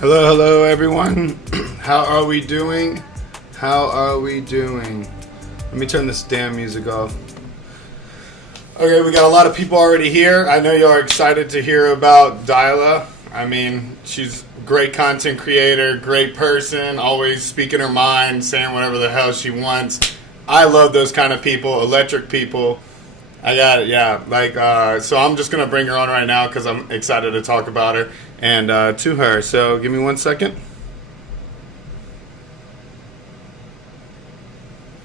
Hello, hello, everyone. How are we doing? How are we doing? Let me turn this damn music off. Okay, we got a lot of people already here. I know y'all are excited to hear about Dyla. I mean, she's a great content creator, great person, always speaking her mind, saying whatever the hell she wants. I love those kind of people, electric people. I got it, yeah. Like, so I'm just gonna bring her on right now because I'm excited to talk about her and to her. So give me 1 second.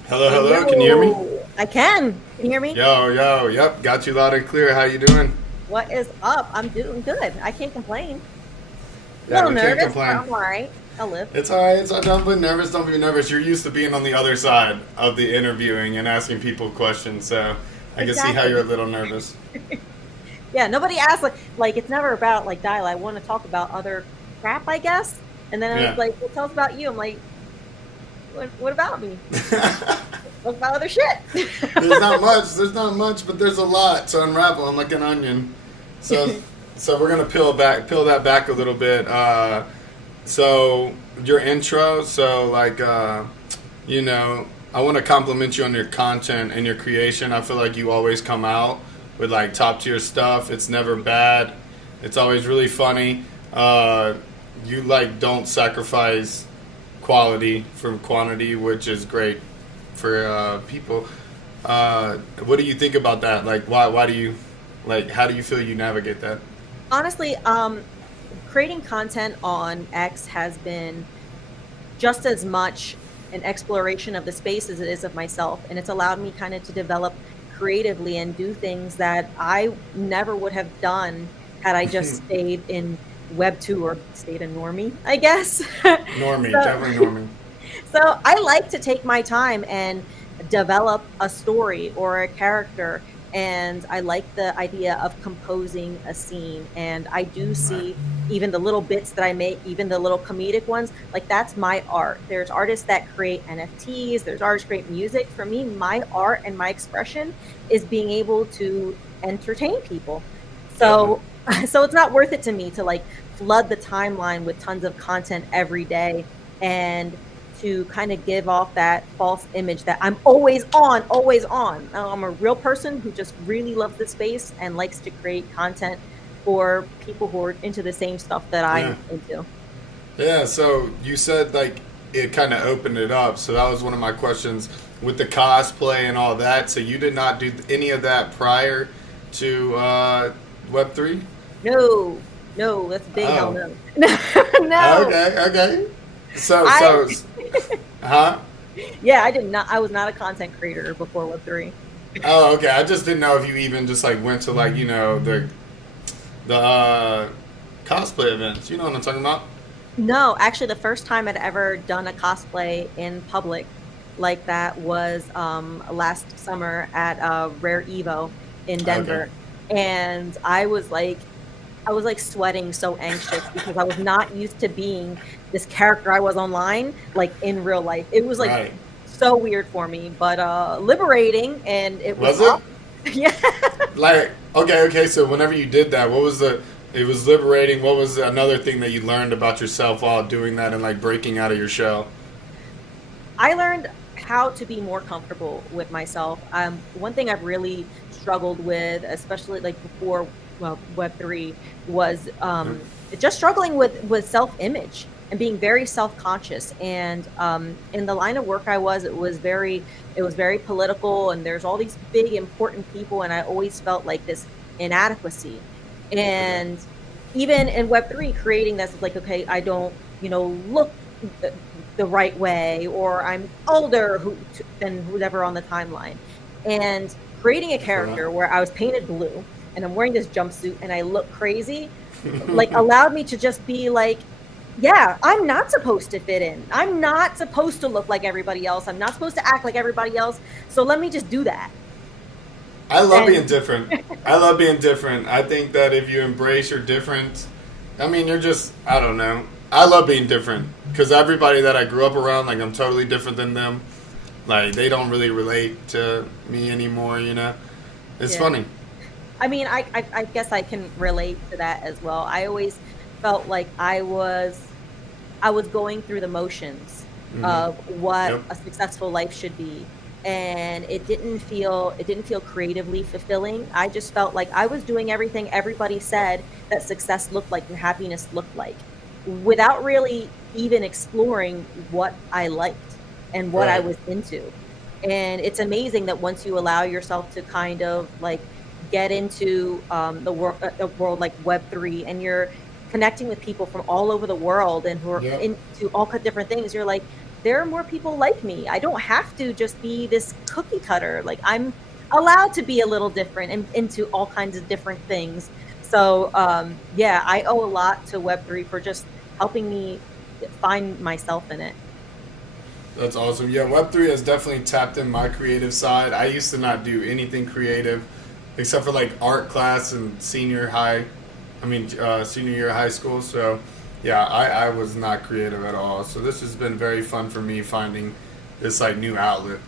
Hello, hello. Can you hear me? Hello. I can. Can you hear me? Yo, yo, yep. Got you loud and clear. How you doing? What is up? I'm doing good. I can't complain. A Yeah, little we can't nervous, but complain. I'm all right. I'll live. It's alright. It's alright. Don't be nervous. Don't be nervous. You're used to being on the other side of the interviewing and asking people questions, so I can see how Exactly. you're a little nervous. Yeah, nobody asked like it's never about like dial. I want to talk about other crap, I guess. And then I was Yeah. like, well, tell us about you. I'm like, what about me? What about other shit? There's not much. There's not much, but there's a lot to unravel. I'm like an onion. So, so we're gonna peel that back a little bit. So your intro. So like, you know, I want to compliment you on your content and your creation. I feel like you always come out with like top tier stuff. It's never bad. It's always really funny. You like don't sacrifice quality for quantity, which is great for people. What do you think about that? Like, why do you like? How do you feel you navigate that? Honestly, creating content on X has been just as much an exploration of the space as it is of myself. And it's allowed me kind of to develop creatively and do things that I never would have done had I just stayed in Web 2 or stayed in normie, I guess. Normie, so, definitely normie. so I like to take my time and develop a story or a character. And I like the idea of composing a scene. And I do Right. see even the little bits that I make, even the little comedic ones, like that's my art. There's artists that create NFTs, there's artists create music. For me, my art and my expression is being able to entertain people. Definitely. So so it's not worth it to me to like flood the timeline with tons of content every day and to kind of give off that false image that I'm always on, always on. No, I'm a real person who just really loves the space and likes to create content for people who are into the same stuff that Yeah. I'm into. Yeah. So you said like it kind of opened it up. So that was one of my questions with the cosplay and all that. So you did not do any of that prior to Web3. No, no, that's a big hell Oh. no. No. Okay. Okay. So I so, huh? yeah, I did not. I was not a content creator before Web3. Oh, okay. I just didn't know if you even just like went to like the cosplay events. You know what I'm talking about? No, actually, the first time I'd ever done a cosplay in public like that was last summer at Rare Evo in Okay. Denver, and I was like sweating, so anxious because I was not used to being this character I was online, like in real life. It was like Right. so weird for me, but liberating, and it was Was it? awesome. Yeah. Like, okay. So whenever you did that, what was the? It was liberating. What was another thing that you learned about yourself while doing that and like breaking out of your shell? I learned how to be more comfortable with myself. One thing I've really struggled with, especially like before Web3, was Yeah. just struggling with self image and being very self conscious. And in the line of work I was, it was very political, and there's all these big important people, and I always felt like this inadequacy. Okay. And even in Web3, creating that's like, okay, I don't, look the, the right way, or I'm older than whoever on the timeline. And creating a I feel that. character where I was painted blue and I'm wearing this jumpsuit and I look crazy, like allowed me to just be like, yeah, I'm not supposed to fit in. I'm not supposed to look like everybody else. I'm not supposed to act like everybody else. So let me just do that. I love And being different. I love being different. I think that if you embrace your different, I mean, you're just, I don't know. I love being different because everybody that I grew up around, like, I'm totally different than them. Like, they don't really relate to me anymore, you know? It's yeah. funny. I mean, I guess I can relate to that as well. I always felt like I was going through the motions Hmm. of what Yep. a successful life should be. And it didn't feel creatively fulfilling. I just felt like I was doing everything everybody said that success looked like and happiness looked like without really even exploring what I liked and what I Right. was into. And it's amazing that once you allow yourself to kind of like get into the world like Web3, and you're connecting with people from all over the world and who are Yep. into different things, you're like, there are more people like me. I don't have to just be this cookie cutter. Like, I'm allowed to be a little different and into all kinds of different things. So yeah, I owe a lot to Web3 for just helping me find myself in it. That's awesome. Yeah, Web3 has definitely tapped in my creative side. I used to not do anything creative except for like art class and senior year of high school. So, yeah, I was not creative at all. So, this has been very fun for me finding this like new outlet.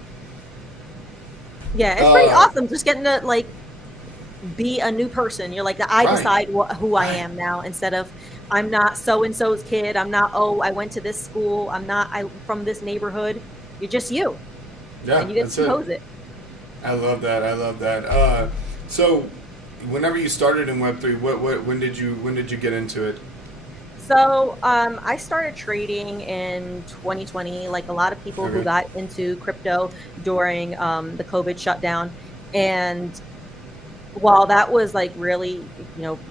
Yeah, it's pretty Uh, awesome just getting to like be a new person. You're like, I right, decide who I right. am now, instead of I'm not so and so's kid. I'm not, oh, I went to this school. I'm not I from this neighborhood. You're just you, Yeah, and you get that's to it. compose it. I love that. I love that. So, whenever you started in Web3, when did you get into it? So I started trading in 2020, like a lot of people who Okay. got into crypto during the COVID shutdown. And while that was like really,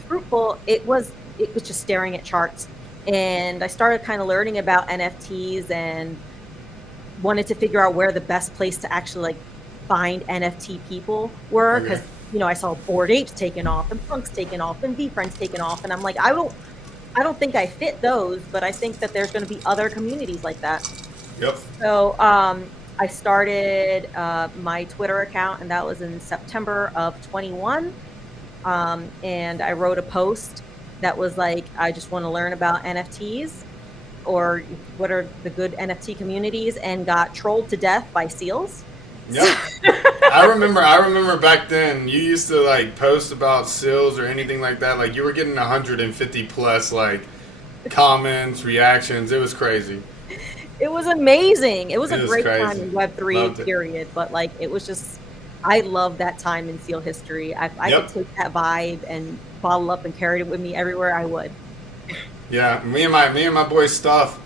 fruitful, it was just staring at charts. And I started kind of learning about NFTs and wanted to figure out where the best place to actually like find NFT people were, Okay. because I saw Bored Apes taken off and Punk's taken off and VFriends taken off, and I'm like, I don't think I fit those, but I think that there's going to be other communities like that. Yep. So I started my Twitter account, and that was in September of 21. And I wrote a post that was like, I just want to learn about NFTs, or what are the good NFT communities, and got trolled to death by seals. Yep. I remember back then you used to like post about sales or anything like that. Like you were getting 150 plus like comments, reactions. It was crazy. It was amazing. It was It a was great time crazy. in Web3, Loved it. period. But like, it was just, I love that time in SEAL history. I could Yep. take that vibe and bottle up and carry it with me everywhere I would. Yeah. Me and my boy Stuff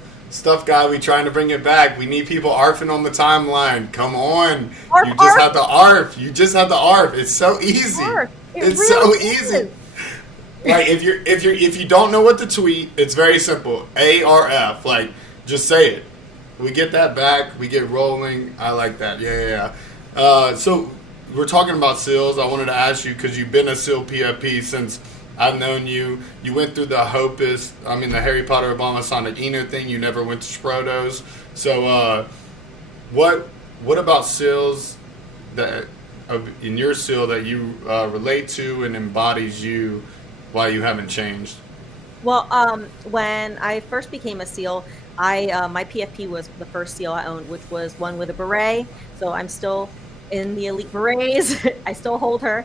guy, we trying to bring it back. We need people arfing on the timeline. Come on. Arf, You just arf, have to arf. You just have to arf. It's so easy. arf. It It's really so easy. is. Like if you don't know what to tweet, it's very simple. ARF. Like just say it. We get that back. We get rolling. I like that. Yeah, yeah, yeah. So we're talking about SEALs. I wanted to ask you because you've been a SEAL PFP since I've known you. You went through the Harry Potter Obama Sonic Eno thing. You never went to Sprotos. So what about SEALs that in your SEAL that you relate to and embodies you, why you haven't changed? Well, when I first became a SEAL, my PFP was the first SEAL I owned, which was one with a beret. So I'm still in the elite berets. I still hold her,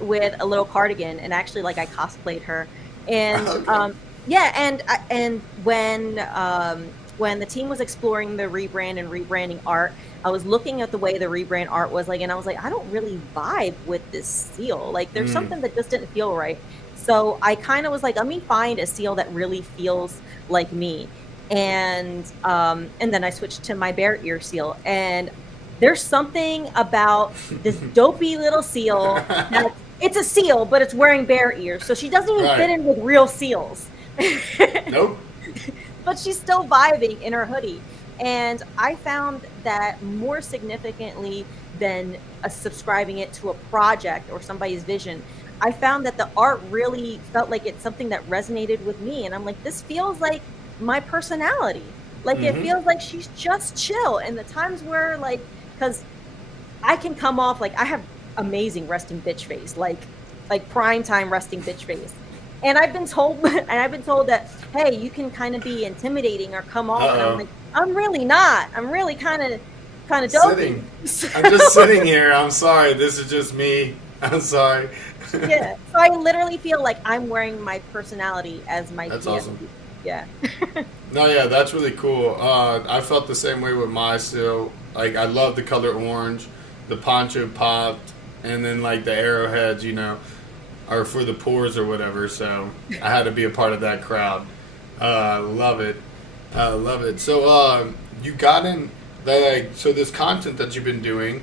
with a little cardigan, and actually, like, I cosplayed her. And Okay. yeah, and when the team was exploring the rebrand and rebranding art, I was looking at the way the rebrand art was like, and I was like, I don't really vibe with this SEAL. Like, there's Mm. something that just didn't feel right. So I kind of was like, let me find a SEAL that really feels like me. And then I switched to my bear ear seal. And there's something about this dopey little seal that it's a seal, but it's wearing bear ears. So she doesn't even fit Right. in with real seals. Nope. But she's still vibing in her hoodie. And I found that more significantly than subscribing it to a project or somebody's vision, I found that the art really felt like it's something that resonated with me. And I'm like, this feels like my personality. Like, it Mm-hmm. feels like she's just chill. And the times where, like, because I can come off like I have amazing resting bitch face, like prime time resting bitch face. And I've been told and I've been told that, hey, you can kind of be intimidating or come Uh off, and I'm oh. like, I'm really not. I'm really kind of dopey. Sitting. I'm just sitting here. I'm sorry. This is just me. I'm sorry. Yeah. So I literally feel like I'm wearing my personality as my That's awesome. PFP. Yeah. No, yeah, that's really cool. I felt the same way with my still. Like, I love the color orange. The poncho popped, and then like the arrowheads, are for the pores or whatever. So I had to be a part of that crowd. Love it. Love it. So you got in. like, so this content that you've been doing,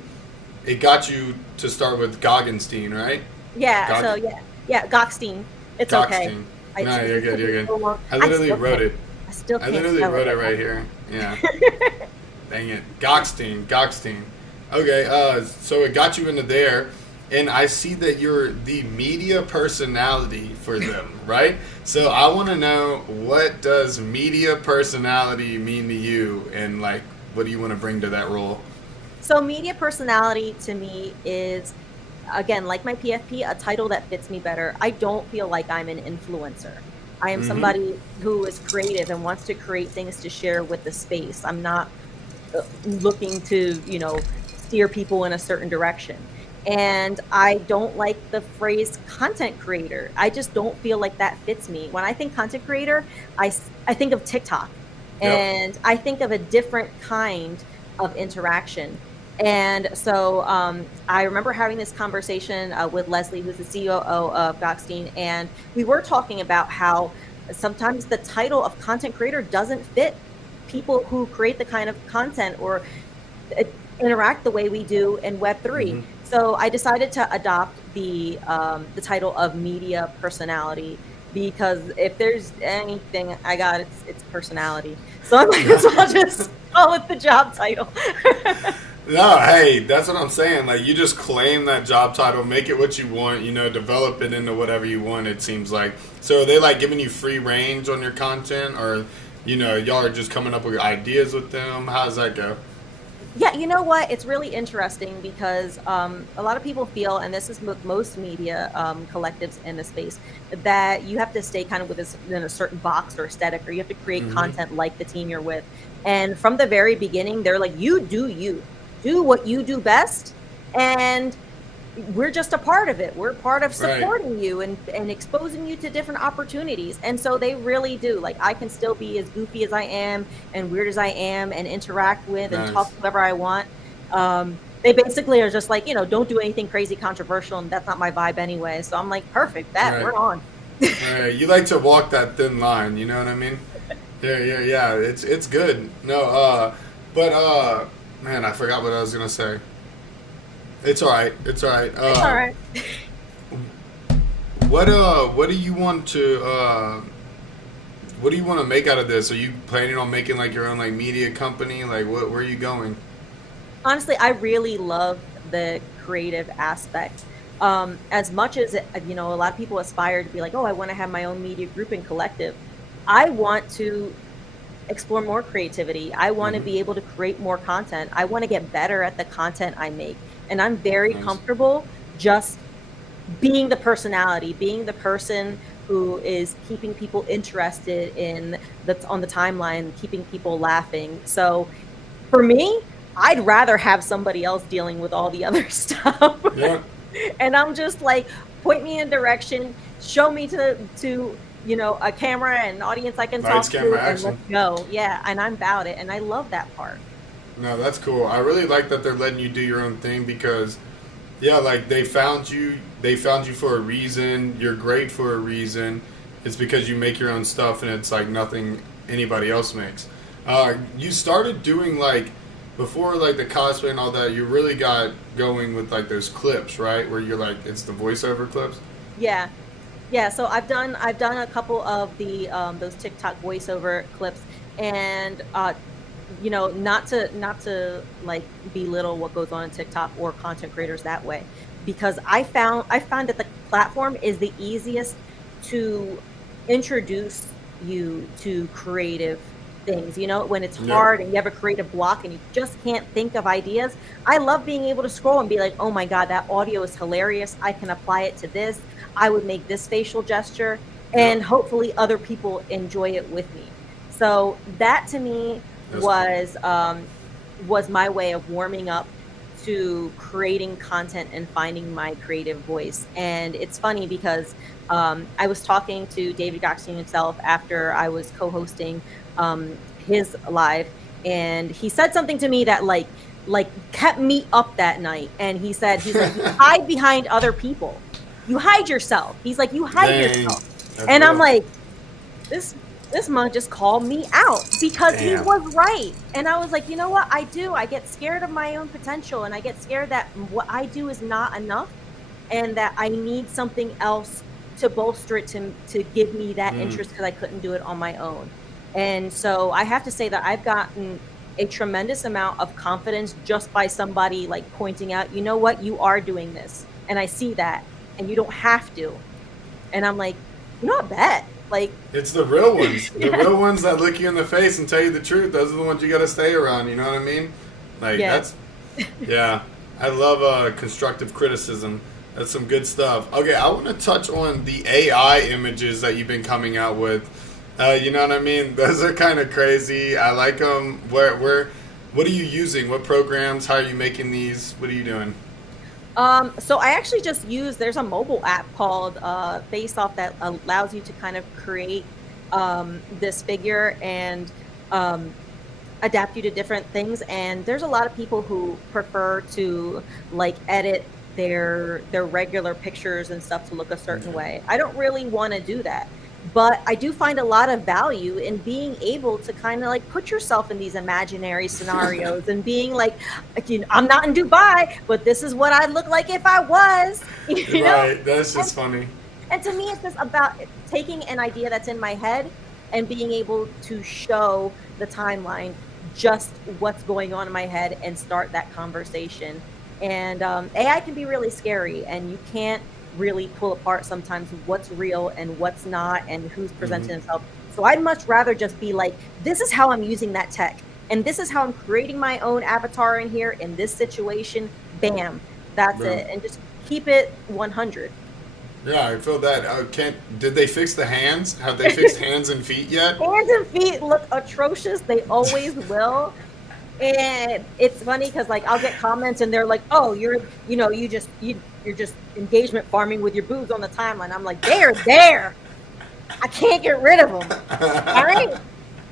it got you to start with Goggenstein, right? Yeah. So Gog yeah, Gockstein. It's okay. Gockstein. I No, it you're just good. took me You're good. so long. I literally Still wrote can't. it. I still I can't literally spell wrote it it right here. Yeah. Dang it. Gockstein. Gockstein. Okay. So it got you into there, and I see that you're the media personality for them, right? So I want to know, what does media personality mean to you, and like, what do you want to bring to that role? So media personality to me is, again, like my PFP, a title that fits me better. I don't feel like I'm an influencer. I am Mm-hmm. somebody who is creative and wants to create things to share with the space. I'm not looking to, steer people in a certain direction. And I don't like the phrase content creator. I just don't feel like that fits me. When I think content creator, I think of TikTok, Yep. and I think of a different kind of interaction. And so I remember having this conversation with Leslie, who's the COO of Gockstein, and we were talking about how sometimes the title of content creator doesn't fit people who create the kind of content or uh, interact the way we do in Web3. Mm-hmm. So I decided to adopt the title of media personality, because if there's anything I got, it's personality. So I might as well just call it the job title. No, hey, that's what I'm saying. Like, you just claim that job title, make it what you want, develop it into whatever you want, it seems like. So are they like giving you free range on your content, or, y'all are just coming up with ideas with them? How does that go? Yeah, you know what? It's really interesting because a lot of people feel, and this is with most media collectives in the space, that you have to stay kind of in a certain box or aesthetic, or you have to create Mm-hmm. content like the team you're with. And from the very beginning, they're like, you do what you do best, and we're just a part of it. We're part of Right. supporting you and exposing you to different opportunities. And so they really do. Like, I can still be as goofy as I am and weird as I am and interact with and talk Nice. to whoever I want. They basically are just like, don't do anything crazy controversial, and that's not my vibe anyway. So I'm like, perfect, that Right. we're on. Right. You like to walk that thin line, you know what I mean? Yeah, yeah, yeah. It's good. No, but man, I forgot what I was gonna say. It's all right. It's all right. It's all right. What do you want to what do you want to make out of this? Are you planning on making like your own like media company? Like, where are you going? Honestly, I really love the creative aspect. As much as a lot of people aspire to be like, oh, I want to have my own media group and collective. I want to explore more creativity. I want to Mm-hmm. be able to create more content. I want to get better at the content I make, and I'm very Nice. comfortable just being the personality, being the person who is keeping people interested in that's on the timeline, keeping people laughing. So for me, I'd rather have somebody else dealing with all the other stuff. Yeah. And I'm just like, point me in direction, show me to a camera and audience I can Lights, talk camera, to, and let's action. go. Yeah, and I'm about it, and I love that part. No, that's cool. I really like that they're letting you do your own thing because, yeah, like they found you. They found you for a reason. You're great for a reason. It's because you make your own stuff, and it's like nothing anybody else makes. You started doing like before, like the cosplay and all that. You really got going with like those clips, right? Where you're like, it's the voiceover clips. Yeah, yeah. So I've done a couple of the those TikTok voiceover clips, and not to like belittle what goes on in TikTok or content creators that way, because I found that the platform is the easiest to introduce you to creative things. When it's Yep. hard and you have a creative block and you just can't think of ideas, I love being able to scroll and be like, oh my god, that audio is hilarious, I can apply it to this, I would make this facial gesture, Yep. and hopefully other people enjoy it with me. So that to me That's cool. was my way of warming up to creating content and finding my creative voice. And it's funny because I was talking to David Goxine himself after I was co-hosting his live, and he said something to me that like kept me up that night. And he's like, you hide behind other people, you hide yourself. He's like, you hide Dang, yourself. that's And I'm real. like, this This monk just called me out because he Damn. was right. And I was like, you know what? I do. I get scared of my own potential and I get scared that what I do is not enough and that I need something else to bolster it to give me that Mm. interest because I couldn't do it on my own. And so I have to say that I've gotten a tremendous amount of confidence just by somebody like pointing out, you know what, you are doing this. And I see that. And you don't have to. And I'm like, you know, I bet. Like, It's the real ones. The yeah. real ones that look you in the face and tell you the truth. Those are the ones you got to stay around. You know what I mean? Like, Yeah. that's, yeah. I love constructive criticism. That's some good stuff. Okay, I want to touch on the AI images that you've been coming out with. You know what I mean? Those are kind of crazy. I like them. What are you using? What programs? How are you making these? What are you doing? So I actually just use, there's a mobile app called Face Off that allows you to kind of create this figure and um, adapt you to different things. And there's a lot of people who prefer to like edit their regular pictures and stuff to look a certain Okay. way. I don't really want to do that. But I do find a lot of value in being able to kind of like put yourself in these imaginary scenarios and being like, you know, I'm not in Dubai, but this is what I'd look like if I was, you know? Right. That's And, just funny. and to me, it's just about taking an idea that's in my head and being able to show the timeline just what's going on in my head and start that conversation. And AI can be really scary, and you can't really pull apart sometimes what's real and what's not, and who's presenting Hmm. themselves. So I'd much rather just be like, this is how I'm using that tech, and this is how I'm creating my own avatar in here in this situation. Bam, that's Boom. it, and just keep it 100. Yeah, I feel that. Can't. Did they fix the hands? Have they fixed hands and feet yet? Hands and feet look atrocious. They always will. And it's funny because like I'll get comments and they're like, "Oh, you know, you're just engagement farming with your boobs on the timeline." I'm like, "They're there. I can't get rid of them. All right,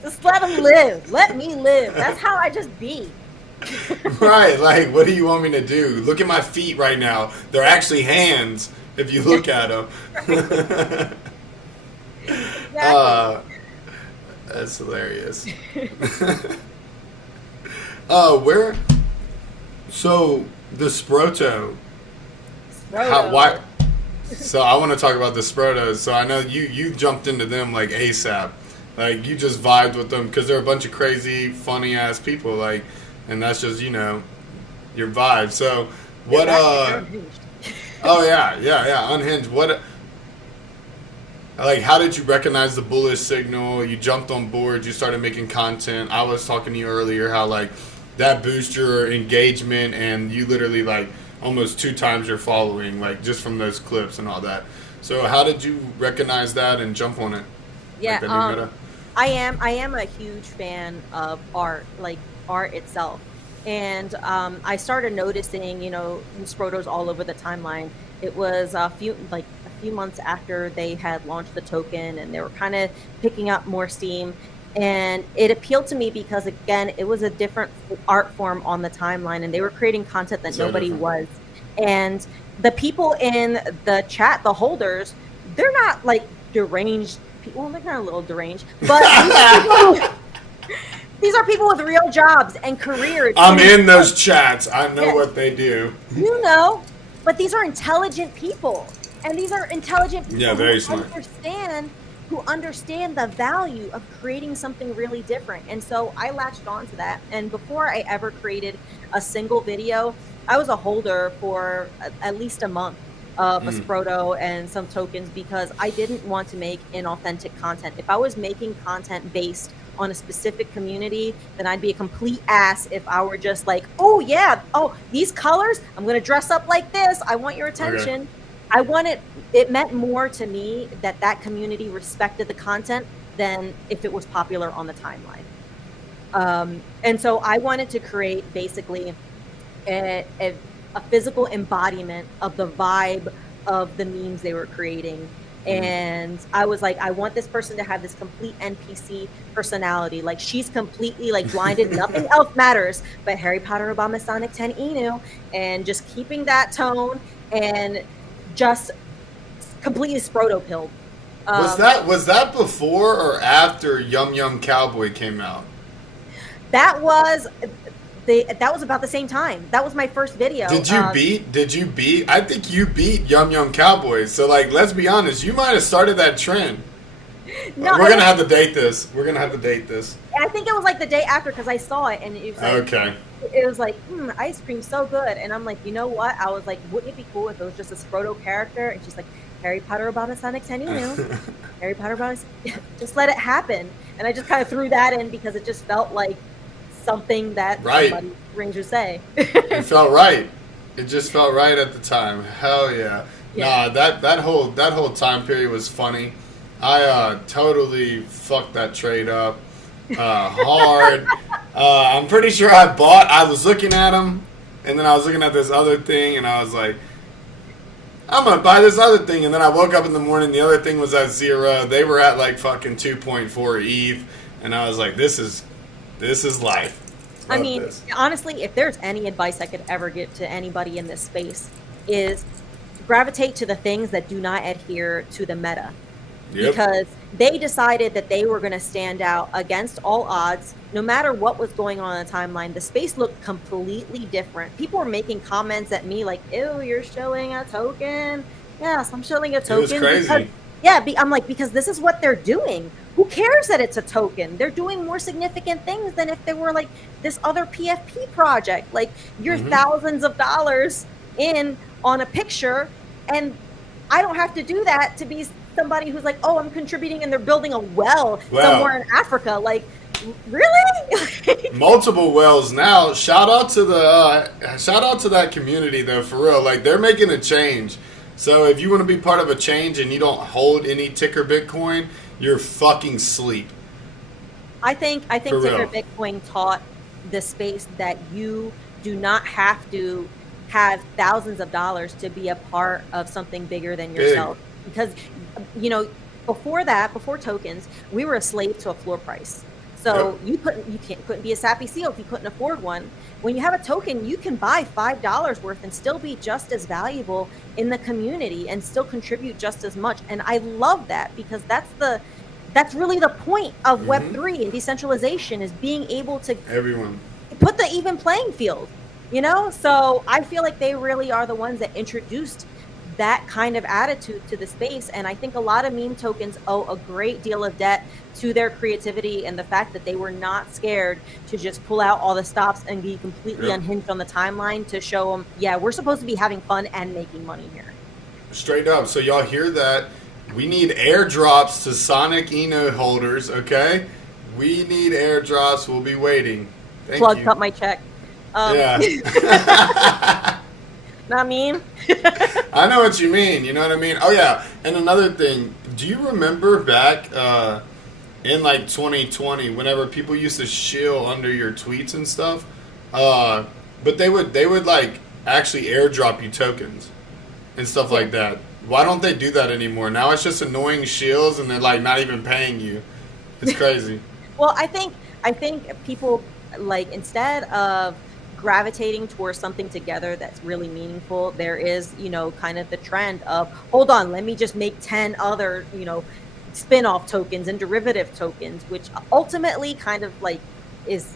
just let them live. Let me live. That's how I just be." Right, like, what do you want me to do? Look at my feet right now. They're actually hands if you look at Right. them. Exactly. uh, that's hilarious. Where? So, the Sproto, how, why? Frodo. So, I want to talk about the Sprotos. So, I know you jumped into them like ASAP. Like, you just vibed with them because they're a bunch of crazy, funny ass people. Like, and that's just, your vibe. So, what, Exactly. They're unhinged. oh yeah, yeah, yeah. Unhinged. What? Like, how did you recognize the bullish signal? You jumped on board. You started making content. I was talking to you earlier how like that boosts your engagement, and you literally like almost two times your following, like just from those clips and all that. So, how did you recognize that and jump on it, like Yeah, the new meta? I am a huge fan of art, like art itself. And I started noticing, you know, Sprotos all over the timeline. It was a few months after they had launched the token and they were kind of picking up more steam. And it appealed to me because again, it was a different art form on the timeline and they were creating content that So nobody different. was. And the people in the chat, the holders, they're not like deranged people. Well, they're kind of a little deranged, but these are people with real jobs and careers. I'm And in those chats. I know yeah, what they do. you know, but these are intelligent people, and these are intelligent Yeah, people very smart. who understand the value of creating something really different. And so I latched on to that. And before I ever created a single video, I was a holder for at least a month of a Mm. Sproto and some tokens because I didn't want to make inauthentic content. If I was making content based on a specific community, then I'd be a complete ass if I were just like, oh yeah, oh, these colors, I'm gonna dress up like this. I want your Okay. attention. I wanted it meant more to me that that community respected the content than if it was popular on the timeline. And so I wanted to create basically a, a, a physical embodiment of the vibe of the memes they were creating. Mm. And I was like, I want this person to have this complete NPC personality. Like she's completely like blinded, nothing else matters but Harry Potter, Obama, Sonic 10 Inu, and just keeping that tone and just completely Sproto pilled. Um, Was that before or after Yum Yum Cowboy came out? that was that was about the same time. That was my first video. Did you beat? I think you beat Yum Yum Cowboy. So like, let's be honest, you might have started that trend. No, We're gonna have to date this. We're gonna have to date this. I think it was like the day after because I saw it and it was like, Okay. it was like, ice cream so good. And I'm like, you know what? I was like, wouldn't it be cool if it was just a Frodo character? And she's like, Harry Potter about a Sonic Teninu. Harry Potter about just let it happen. And I just kind of threw that in because it just felt like something that Right. somebody Ranger say. It felt right. It just felt right at the time. Hell yeah. Yeah. Nah, that whole time period was funny. I totally fucked that trade up hard. I'm pretty sure I was looking at them, and then I was looking at this other thing, and I was like, I'm gonna buy this other thing. And then I woke up in the morning, the other thing was at 0. They were at like fucking 2.4 ETH, and I was like, this is life. I Love mean, this. honestly, if there's any advice I could ever give to anybody in this space is gravitate to the things that do not adhere to the meta. Yep. Because they decided that they were going to stand out against all odds, no matter what was going on in the timeline. The space looked completely different. People were making comments at me like, ew, you're showing a token. Yes, I'm showing a token. It was crazy. Because, yeah, I'm like, because this is what they're doing. Who cares that it's a token? They're doing more significant things than if they were like this other PFP project. Like, you're thousands of dollars in on a picture, and I don't have to do that to be somebody who's like, oh, I'm contributing and they're building a well somewhere in Africa. Like, really? Multiple wells now. Shout out to that community though, for real. Like, they're making a change. So if you want to be part of a change and you don't hold any ticker Bitcoin, you're fucking sleep. I think Ticker Bitcoin taught the space that you do not have to have thousands of dollars to be a part of something bigger than yourself. Because, you know, before tokens, we were a slave to a floor price. So you couldn't be a sappy seal if you couldn't afford one. When you have a token, you can buy $5 worth and still be just as valuable in the community and still contribute just as much. And I love that because that's really the point of Web3 and decentralization, is being able to put the even playing field, you know? So I feel like they really are the ones that introduced that kind of attitude to the space. And I think a lot of meme tokens owe a great deal of debt to their creativity and the fact that they were not scared to just pull out all the stops and be completely unhinged on the timeline to show them, yeah, we're supposed to be having fun and making money here. Straight up. So y'all hear that? We need airdrops to Sonic Eno holders, okay? We need airdrops. We'll be waiting. Thank Plug you. cut my check. Yeah. Not mean. I know what you mean. You know what I mean? Oh, yeah. And another thing, do you remember back in like 2020 whenever people used to shill under your tweets and stuff? But they would like actually airdrop you tokens and stuff like that. Why don't they do that anymore? Now it's just annoying shills and they're like not even paying you. It's crazy. Well, I think people, like, instead of gravitating towards something together that's really meaningful, there is, you know, kind of the trend of, hold on, let me just make 10 other, you know, spin-off tokens and derivative tokens, which ultimately kind of like is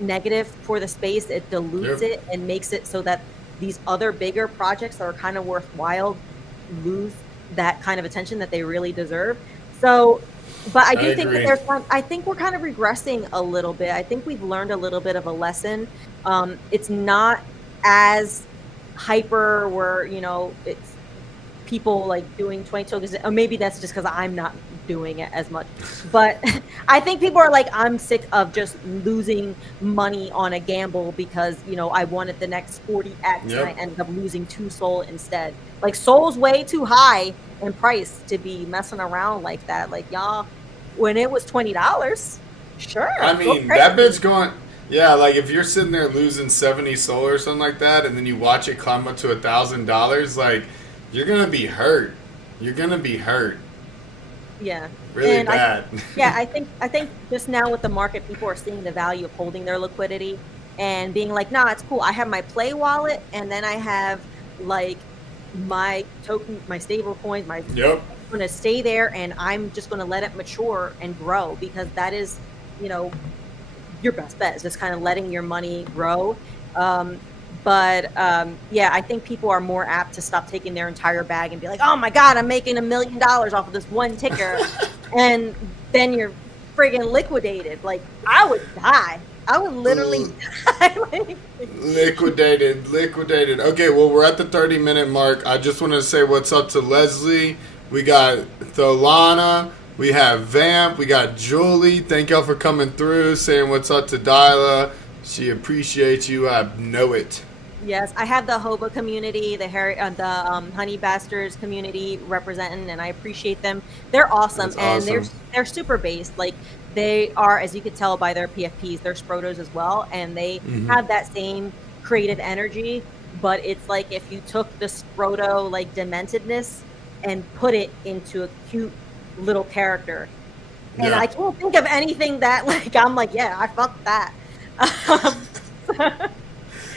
negative for the space. It dilutes it and makes it so that these other bigger projects that are kind of worthwhile lose that kind of attention that they really deserve. So, but I do think that I think we're kind of regressing a little bit. I think we've learned a little bit of a lesson. It's not as hyper where, you know, it's people like doing 20 tokens, or maybe that's just because I'm not doing it as much. But I think people are like, I'm sick of just losing money on a gamble because, you know, I wanted the next 40x and I ended up losing 2 Sol instead. Like, Sol's way too high in price to be messing around like that. Like, y'all, when it was $20, sure. I mean, that bit's going. Yeah, like if you're sitting there losing 70 Sol or something like that, and then you watch it climb up to $1,000, like, you're gonna be hurt. You're gonna be hurt. Yeah. Really bad. I think just now with the market, people are seeing the value of holding their liquidity and being like, nah, it's cool. I have my Play wallet, and then I have like my token, my stable coins, my going to stay there and I'm just going to let it mature and grow, because that is, you know, your best bet is just kind of letting your money grow. Um, but yeah, I think people are more apt to stop taking their entire bag and be like, "Oh my God, I'm making $1 million off of this one ticker," and then you're friggin' liquidated. Like, I would die. I would literally die. Like, Liquidated. Okay, well, we're at the 30-minute mark. I just want to say what's up to Leslie. We got Tholana. We have Vamp. We got Julie. Thank y'all for coming through, saying what's up to Dyla. She appreciates you. I know it. yes, I have the Hoba community, the Honey Bastards community representing, and I appreciate them. They're awesome, That's and awesome. they're super based. Like, they are, as you could tell by their PFPs, they're Sprotos as well, and they have that same creative energy. But it's like if you took the Sproto like dementedness and put it into a cute little character. And Yeah. I can't think of anything that, like, I'm like, yeah, I fucked that.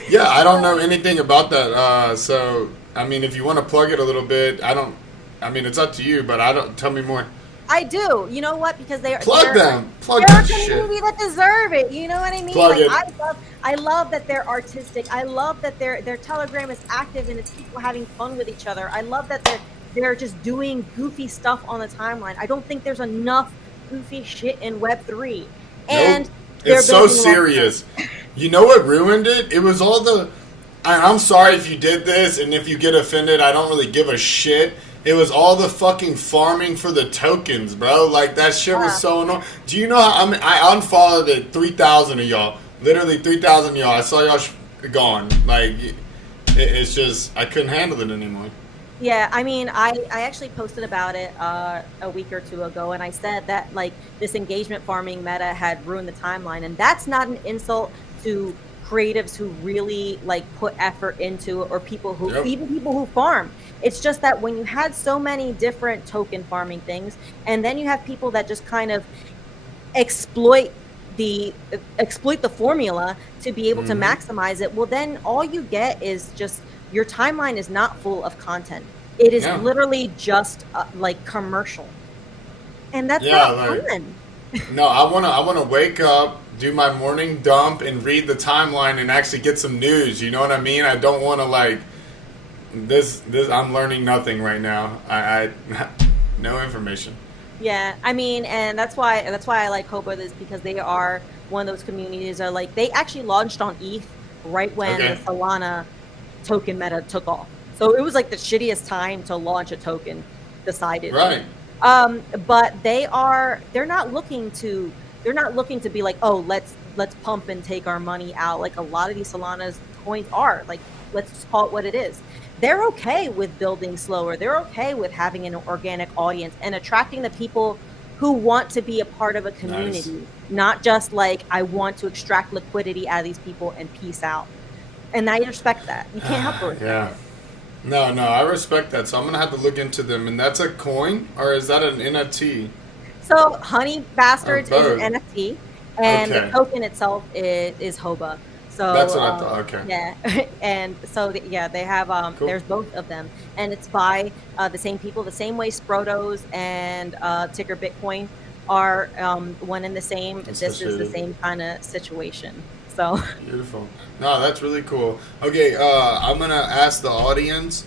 Yeah, I don't know anything about that. So, I mean, if you want to plug it a little bit, I mean, it's up to you, but I don't. Tell me more. I do. You know what? Because Plug them. Plug they're a that shit. community that deserve it. You know what I mean? Plug Like, it. I love that they're artistic. I love that their Telegram is active and it's people having fun with each other. I love that they're just doing goofy stuff on the timeline. I don't think there's enough goofy shit in Web3. And Nope. they're It's so building serious. You know what ruined it? It was all the. I'm sorry if you did this, and if you get offended, I don't really give a shit. It was all the fucking farming for the tokens, bro. Like, that shit was so annoying. Do you know how I unfollowed it 3,000 of y'all. Literally 3,000 of y'all. I saw y'all gone. Like, it's just, I couldn't handle it anymore. Yeah, I mean, I actually posted about it a week or two ago, and I said that, like, this engagement farming meta had ruined the timeline, and that's not an insult to creatives who really like put effort into it, or people who even people who farm. It's just that when you had so many different token farming things, and then you have people that just kind of exploit the formula to be able to maximize it, well, then all you get is just your timeline is not full of content. It is literally just like commercial, and that's not fun. No, I wanna wake up, do my morning dump, and read the timeline and actually get some news. You know what I mean? I don't want to like this. I'm learning nothing right now. I no information. Yeah, I mean, and that's why I like Hobo, is because they are one of those communities are like, they actually launched on ETH right when the Solana token meta took off. So it was like the shittiest time to launch a token, decided. Right. But they're not looking to be like, oh, let's pump and take our money out. Like, a lot of these Solana's coins are like, let's just call it what it is. They're okay with building slower. They're okay with having an organic audience and attracting the people who want to be a part of a community, not just like, I want to extract liquidity out of these people and peace out. And I respect that. You can't help but respect it. No, I respect that. So I'm gonna have to look into them. And that's a coin, or is that an NFT? So Honey Bastards is an NFT, and the token itself is Hoba. So that's what I thought. Okay. Yeah, and so they have cool. There's both of them, and it's by the same people, the same way Sprotos and Ticker Bitcoin are one and the same. This is the same kind of situation. So beautiful. No, that's really cool. Okay, I'm gonna ask the audience.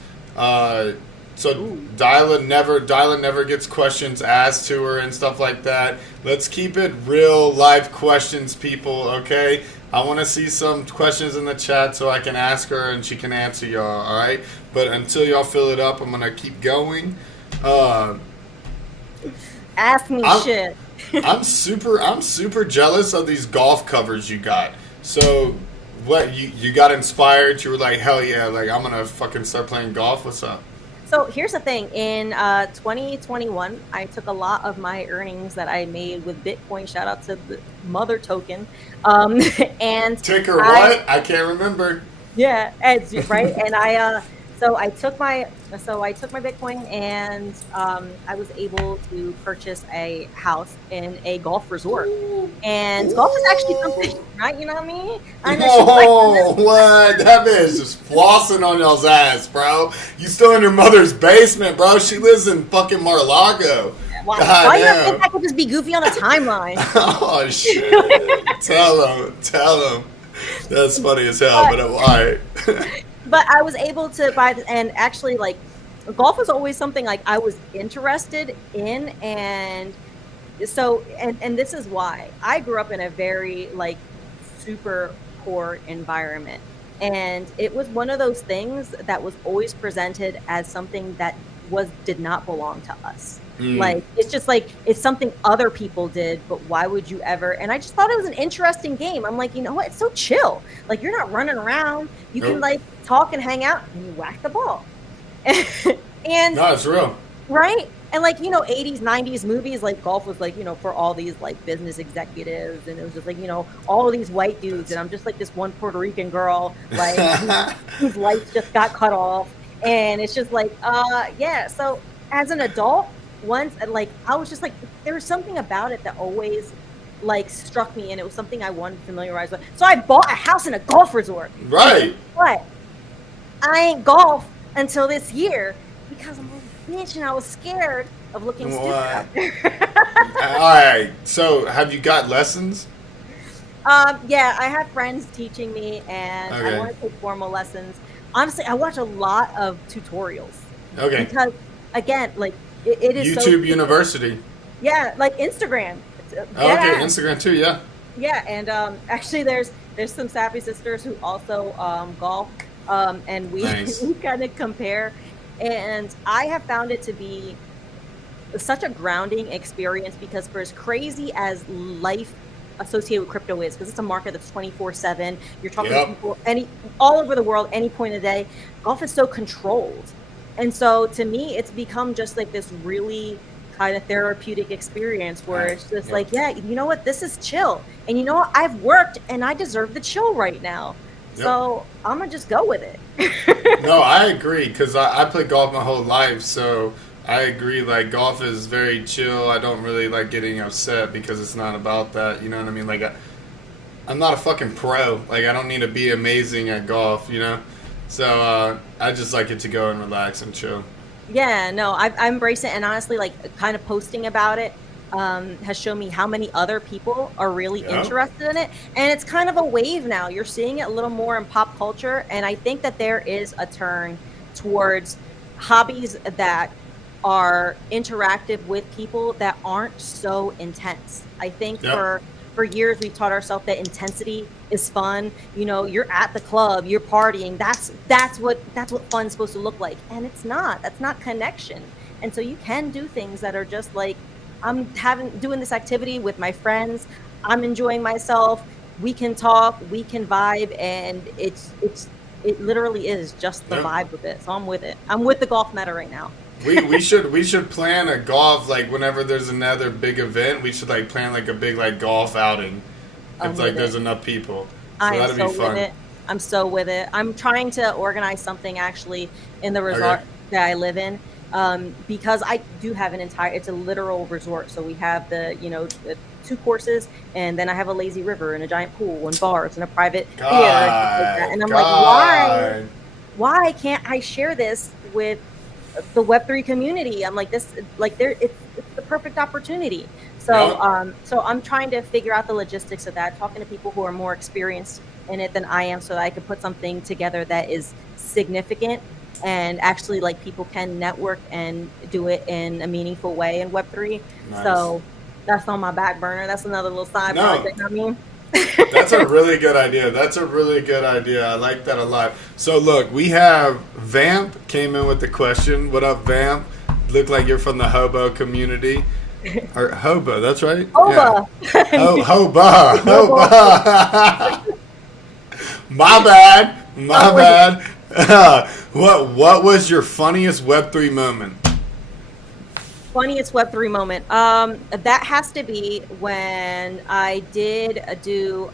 So Dyla never gets questions asked to her and stuff like that. Let's keep it real life questions, people. Okay, I want to see some questions in the chat so I can ask her and she can answer y'all. All right, but until y'all fill it up, I'm gonna keep going. Ask me shit. I'm super jealous of these golf covers you got. So, what you got inspired? You were like, hell yeah, like, I'm gonna fucking start playing golf. What's up? So here's the thing. In 2021, I took a lot of my earnings that I made with Bitcoin. Shout out to the mother token. And ticker what? I can't remember. Yeah, right. And So I took my Bitcoin and I was able to purchase a house in a golf resort. And golf is actually something, Ooh. right? You know what I mean? I know she's like, Oh, what? That bitch just flossing on y'all's ass, bro. You still in your mother's basement, bro. She lives in fucking Mar-a-Lago. why you think Goddamn. I could just be goofy on the timeline? Oh, shit. Tell him. Tell him. That's funny as hell, but but alright. but I was able to buy and actually like golf was always something like I was interested in, and so and this is why I grew up in a very like super poor environment, and it was one of those things that was always presented as something that was did not belong to us. Mm. Like it's just like it's something other people did, but why would you ever? And I just thought it was an interesting game. I'm like, you know what, it's so chill. Like you're not running around, you can Nope. like talk and hang out and you whack the ball. And No, it's real. right? And like, 80s, 90s movies, like golf was like, for all these like business executives. And it was just like, all of these white dudes. And I'm just like this one Puerto Rican girl, like whose lights just got cut off. And it's just like, yeah. So as an adult, once, like, I was just like, there was something about it that always like struck me. And it was something I wanted to familiarize with. So I bought a house in a golf resort. Right. But I ain't golf until this year because I'm a bitch and I was scared of looking stupid What? out there. Alright. So, have you got lessons? Yeah, I have friends teaching me, and I Okay. want to take formal lessons. Honestly, I watch a lot of tutorials Okay. because, again, like it is so YouTube simple. University. Yeah, like Instagram. Oh, Dead okay, ass. Instagram too, yeah. Yeah, and actually, there's some sappy sisters who also golf, and we Nice. we kind of compare, and I have found it to be such a grounding experience because for as crazy as life associated with crypto is, because it's a market that's 24/7, you're talking to Yep. people all over the world, any point of the day. Golf is so controlled, and so to me, it's become just like this really kind of therapeutic experience where Right. it's just Yep. like, yeah, you know what, this is chill, and you know what, I've worked and I deserve the chill right now, Yep. so I'm gonna just go with it. No, I agree because I played golf my whole life, so I agree. Like golf is very chill. I don't really like getting upset because it's not about that. You know what I mean? Like I'm not a fucking pro. Like I don't need to be amazing at golf. You know, so I just like it to go and relax and chill. Yeah, no, I embrace it, and honestly, like kind of posting about it has shown me how many other people are really Yep. interested in it, and it's kind of a wave now. You're seeing it a little more in pop culture, and I think that there is a turn towards hobbies that are interactive with people that aren't so intense. I think Yep. for years we've taught ourselves that intensity is fun. You're at the club, you're partying. That's what fun's supposed to look like, and it's not. That's not connection. And so you can do things that are just like doing this activity with my friends. I'm enjoying myself. We can talk, we can vibe, and it literally is just the Yep. vibe of it. So I'm with it. I'm with the golf meta right now. We should plan a golf like whenever there's another big event. We should like plan like a big like golf outing I'm if like with there's it. enough people. So I am that'd so be fun. with it. I'm so with it. I'm trying to organize something actually in the resort Okay. that I live in, because I do have it's a literal resort. So we have the 2 courses, and then I have a lazy river and a giant pool and bars and a private theater and stuff like that. God, And I'm like, God. why can't I share this with the Web3 community? I'm like this, like it's the perfect opportunity. So, Yep. so I'm trying to figure out the logistics of that, talking to people who are more experienced in it than I am, so that I can put something together that is significant and actually like people can network and do it in a meaningful way in Web3. Nice. So that's on my back burner. That's another little side No. project. I mean, That's a really good idea. That's a really good idea. I like that a lot. So look, we have Vamp came in with the question. What up, Vamp? Look like you're from the hobo community. Or hobo, that's right? Oba. Yeah. Hoba. Hoba. My bad. My Oh, wait. bad. What was your funniest Web3 moment? Funniest Web3 moment. That has to be when I did do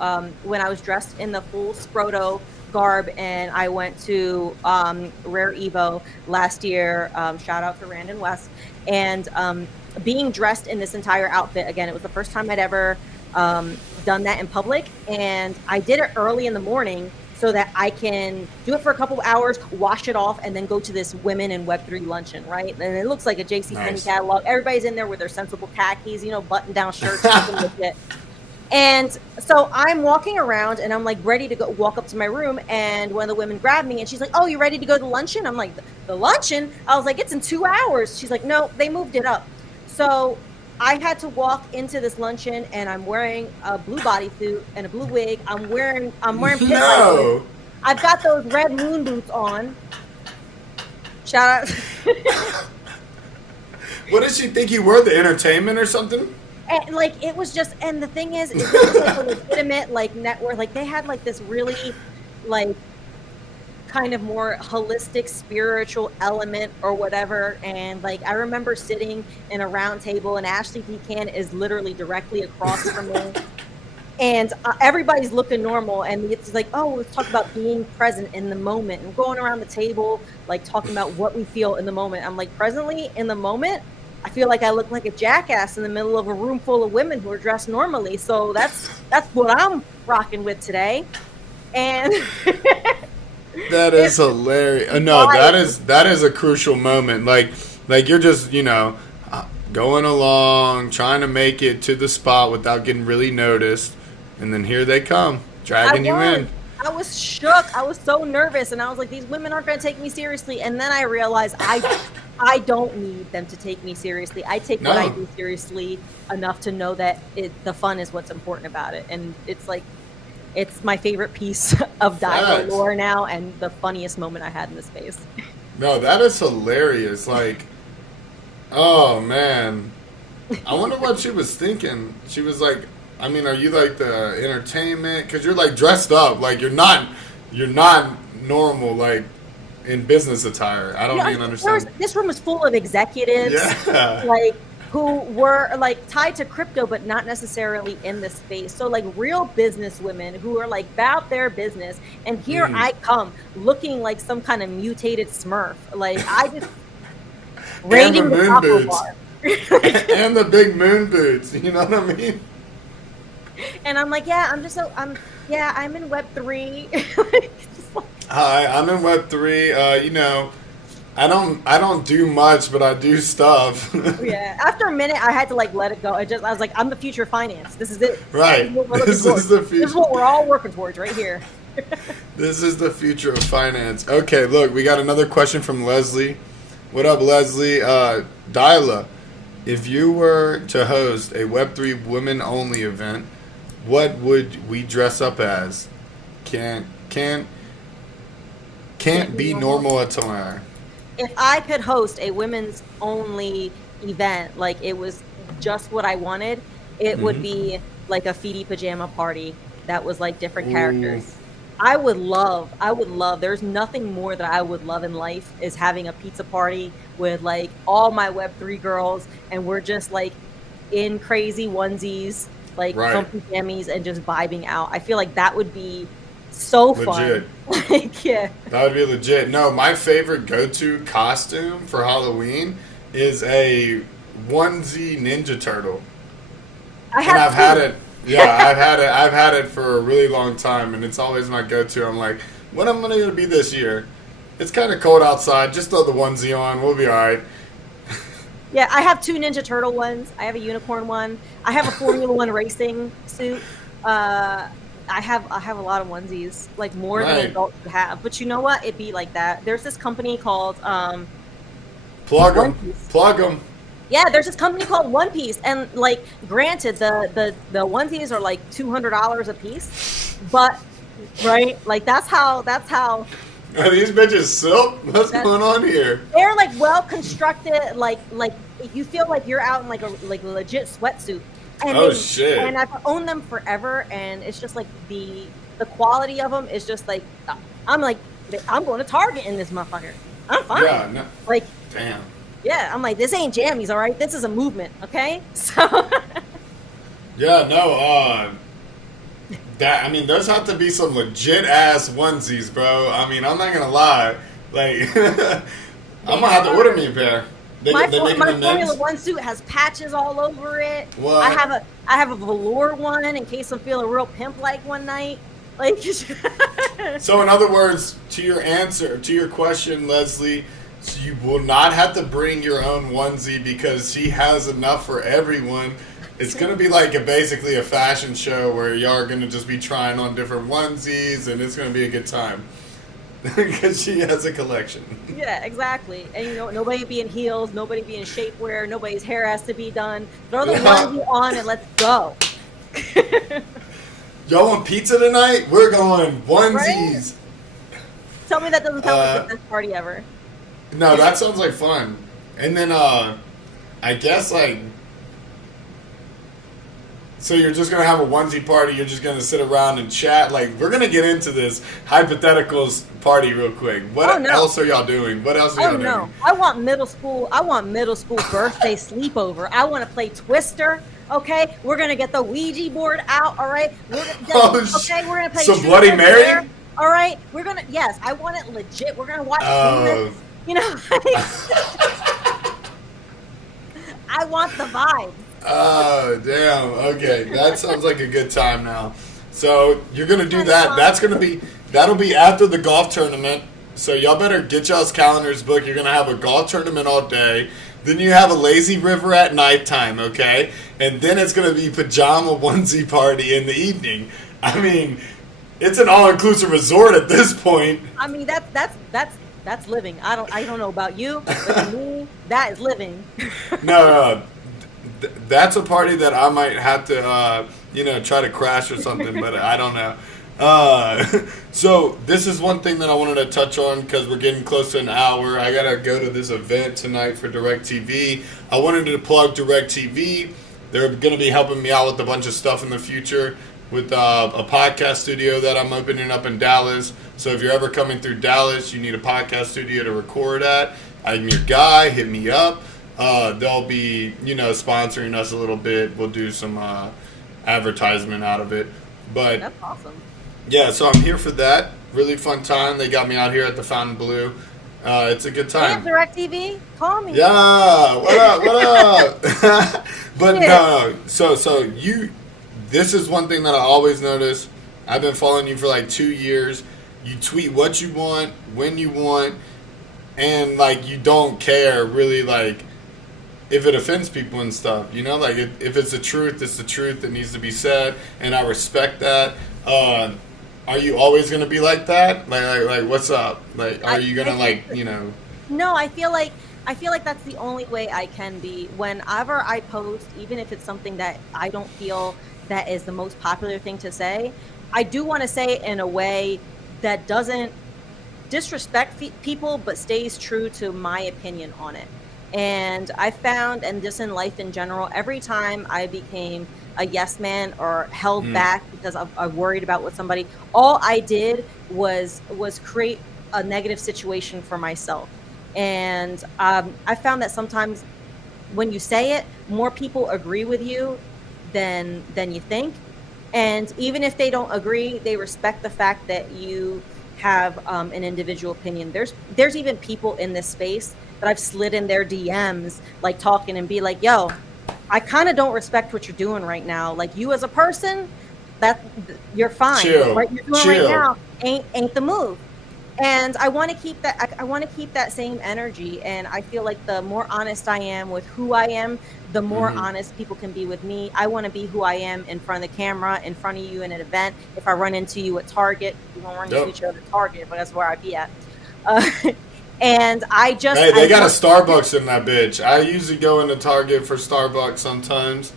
when I was dressed in the full Scroto garb, and I went to Rare Evo last year. Shout out to Randon West. And being dressed in this entire outfit, again, it was the first time I'd ever done that in public. And I did it early in the morning so that I can do it for a couple of hours, wash it off, and then go to this women in Web3 luncheon, right? And it looks like a JCPenney catalog. Everybody's in there with their sensible khakis, button-down shirts, legit. And so I'm walking around and I'm like ready to go walk up to my room, and one of the women grabbed me and she's like, "Oh, you ready to go to luncheon?" I'm like, "The luncheon?" I was like, "It's in 2 hours." She's like, "No, they moved it up." So I had to walk into this luncheon and I'm wearing a blue bodysuit and a blue wig. I'm wearing pit No. I've got those red moon boots on. Shout out. What did she think you were, the entertainment or something? And like it was just, and the thing is, it was like a legitimate like network. Like they had like this really like kind of more holistic spiritual element or whatever. And like I remember sitting in a round table, and Ashley Decan is literally directly across from me. And everybody's looking normal, and it's like, oh, let's talk about being present in the moment, and going around the table like talking about what we feel in the moment. I'm like, presently in the moment, I feel like I look like a jackass in the middle of a room full of women who are dressed normally. So that's what I'm rocking with today. And that is hilarious. No, that is a crucial moment. Like you're just, going along, trying to make it to the spot without getting really noticed, and then here they come, dragging you in. I was shook. I was so nervous, and I was like, these women aren't going to take me seriously. And then I realized I don't need them to take me seriously. I take what I do seriously enough to know that the fun is what's important about it. And it's like, it's my favorite piece of dialogue lore now, and the funniest moment I had in the space. No, that is hilarious. Like, oh man, I wonder what she was thinking. She was like, I mean, are you like the entertainment? Because you're like dressed up, like you're not normal, like in business attire. I don't even understand. This room is full of executives, like who were like tied to crypto, but not necessarily in this space. So like real business women who are like about their business. And here I come looking like some kind of mutated Smurf. Like I just raiding the moon boots. And the big moon boots. You know what I mean? And I'm like, I'm in Web3. Hi, I'm in Web3. I don't do much, but I do stuff. Yeah. After a minute, I had to like let it go. I was like, I'm the future of finance. This is it. Right. This is the future. This is what we're all working towards right here. This is the future of finance. Okay, look, we got another question from Leslie. What up, Leslie? Dyla, if you were to host a Web3 women-only event, what would we dress up as? Can't be normal attire. If I could host a women's only event, like it was just what I wanted, it would be like a feety pajama party that was like different characters. I would love, there's nothing more that I would love in life is having a pizza party with like all my Web3 girls, and we're just like in crazy onesies, like comfy jammies, and just vibing out. I feel like that would be so legit. Fun. Like, yeah. That would be legit. No, my favorite go-to costume for Halloween is a onesie Ninja Turtle. I've had it. Yeah, I've had it for a really long time, and it's always my go-to. I'm like, what am I going to be this year? It's kind of cold outside. Just throw the onesie on. We'll be all right. Yeah, I have 2 Ninja Turtle ones. I have a unicorn one. I have a Formula One racing suit. I have a lot of onesies, like more than adults would have. But you know what? It'd be like that. There's this company called Plug them. Yeah, there's this company called One Piece, and like, granted, the onesies are like $200 a piece, but right, like that's how. Are these bitches silk? What's going on here? They're like well constructed, like you feel like you're out in like a legit sweatsuit. And shit! And I've owned them forever, and it's just like the quality of them is just like I'm going to Target in this motherfucker. I'm fine. Yeah, no. Like damn. Yeah, I'm like, this ain't jammies, all right? This is a movement, okay? So. Yeah, no. I mean, those have to be some legit ass onesies, bro. I mean, I'm not gonna lie. Like, I'm gonna have to order me a pair. My Formula One suit has patches all over it. What? I have a velour one in case I'm feeling real pimp like one night. Like. So in other words, to your question, Leslie, you will not have to bring your own onesie because she has enough for everyone. It's going to be like basically a fashion show where y'all are going to just be trying on different onesies, and it's going to be a good time. Because she has a collection. Yeah, exactly. And nobody be in heels, nobody be in shapewear, nobody's hair has to be done. Throw the onesie on and let's go. Y'all want pizza tonight? We're going onesies. Right? Tell me that doesn't sound like the best party ever. No, that sounds like fun. And then I guess like, so you're just going to have a onesie party, you're just going to sit around and chat. Like, we're going to get into this hypotheticals party real quick. What else are y'all doing? What else are y'all doing? I want middle school birthday sleepover. I want to play Twister. Okay, we're going to get the Ouija board out, all right? We're going to play some Bloody Mary? All right, yes, I want it legit. We're going to watch I want the vibe. Oh, damn. Okay, that sounds like a good time now. So you're going to do that. That'll be after the golf tournament. So y'all better get y'all's calendars booked. You're going to have a golf tournament all day. Then you have a lazy river at nighttime, okay? And then it's going to be pajama onesie party in the evening. I mean, it's an all-inclusive resort at this point. I mean, that's living. I don't know about you, but to me, that is living. No. That's a party that I might have to, try to crash or something, but I don't know. So this is one thing that I wanted to touch on because we're getting close to an hour. I gotta go to this event tonight for DirecTV. I wanted to plug DirecTV. They're gonna be helping me out with a bunch of stuff in the future with a podcast studio that I'm opening up in Dallas. So if you're ever coming through Dallas, you need a podcast studio to record at, I'm your guy. Hit me up. They'll be, sponsoring us a little bit. We'll do some advertisement out of it. But that's awesome. Yeah, so I'm here for that. Really fun time. They got me out here at the Fontainebleau. It's a good time. Hey, DirecTV, call me. Yeah, what up? But no. So this is one thing that I always notice. I've been following you for like 2 years. You tweet what you want, when you want, and like you don't care really like if it offends people and stuff, like if it's the truth, it's the truth that needs to be said, and I respect that. Are you always gonna be like that? Like what's up? Like, are you gonna No, I feel like that's the only way I can be. Whenever I post, even if it's something that I don't feel that is the most popular thing to say, I do want to say it in a way that doesn't disrespect people, but stays true to my opinion on it. And I found, and just in life in general, every time I became a yes man or held back because I worried about what somebody, all I did was create a negative situation for myself. And I found that sometimes when you say it, more people agree with you than you think. And even if they don't agree, they respect the fact that you have an individual opinion. There's even people in this space that I've slid in their DMs, like talking and be like, yo, I kind of don't respect what you're doing right now. Like, you as a person, you're fine. Chill. What you're doing right now ain't the move. And I want to keep that. I want to keep that same energy. And I feel like the more honest I am with who I am, the more honest people can be with me. I want to be who I am in front of the camera, in front of you in an event. If I run into you at Target, we won't run into each other at Target, but that's where I'd be at. And I just... Hey, they got a Starbucks in that bitch. I usually go into Target for Starbucks sometimes.